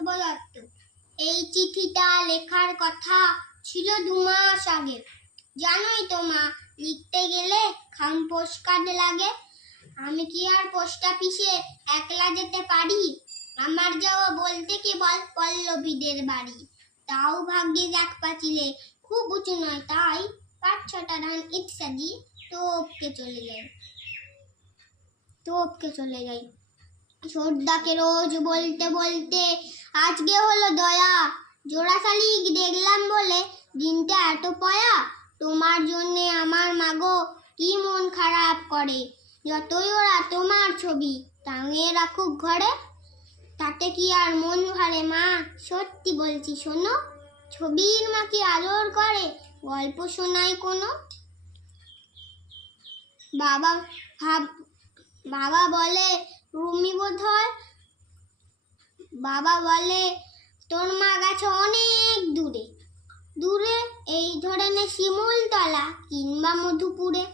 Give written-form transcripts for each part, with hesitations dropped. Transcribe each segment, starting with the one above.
অপূর্ব দত্ত। এই চিঠিটা লেখার কথা ছিল 2 মাস আগে। জানোই তো মা, লিখতে গেলে খাম পোস্টকার্ড লাগে। আমি কি আর পোস্ট অফিসে একলা যেতে পারি? আমার যাওয়া বলতে কেবল পল্লবীদের বাড়ি। তাও ভাগ্যিস এক পাঁচিলে, খুব উঁচু নয় তাই 5-6টা ধান ইট সাজিয়ে টপকে চলে যাই। ছোটদাকে রোজ বলতে বলতে আজকে হলো দয়া, জোড়া শালিক দেখলাম বলে দিনটা এত পয়া। তোমার জন্যে আমার মাগো কি মন খারাপ করে, যতই ওরা তোমার ছবি টাঙিয়ে রাখুক ঘরে। তাতে কি আর মন ভরে মা, সত্যি বলছি শোনো। ছবির মা কি আদর করে, গল্প শোনায় কোনো? বাবা বলে রুমি বোধহয়, বাবা বলে তোর মা গেছে অনেক দূরে দূরে, এই ধরে নে শিমুলতলা কিংবা মধুপুরে।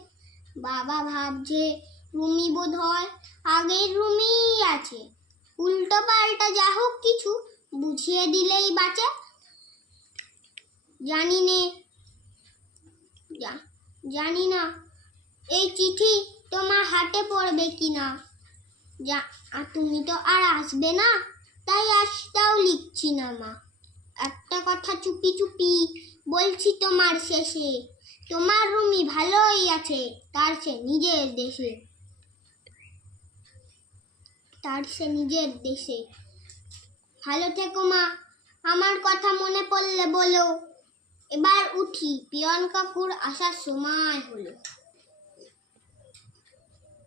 বাবা ভাবছে রুমি বোধহয় আগের রুমি আছে, উল্টো পাল্টা যা হোক কিছু বুঝিয়ে দিলেই বাঁচে। জানি না এই চিঠি তোমার হাতে পড়বে কিনা। তুমি তো আর আসবে না, তাই আজটাও লিখছি না মা। একটা কথা চুপি চুপি বলছি তোমার শেষে, তোমার রুমি ভালোই আছে তার সে নিজের দেশে। ভালো থেকো মা, আমার কথা মনে পড়লে বলো। এবার উঠি, পিয়ন কাকুর আসার সময় হলো।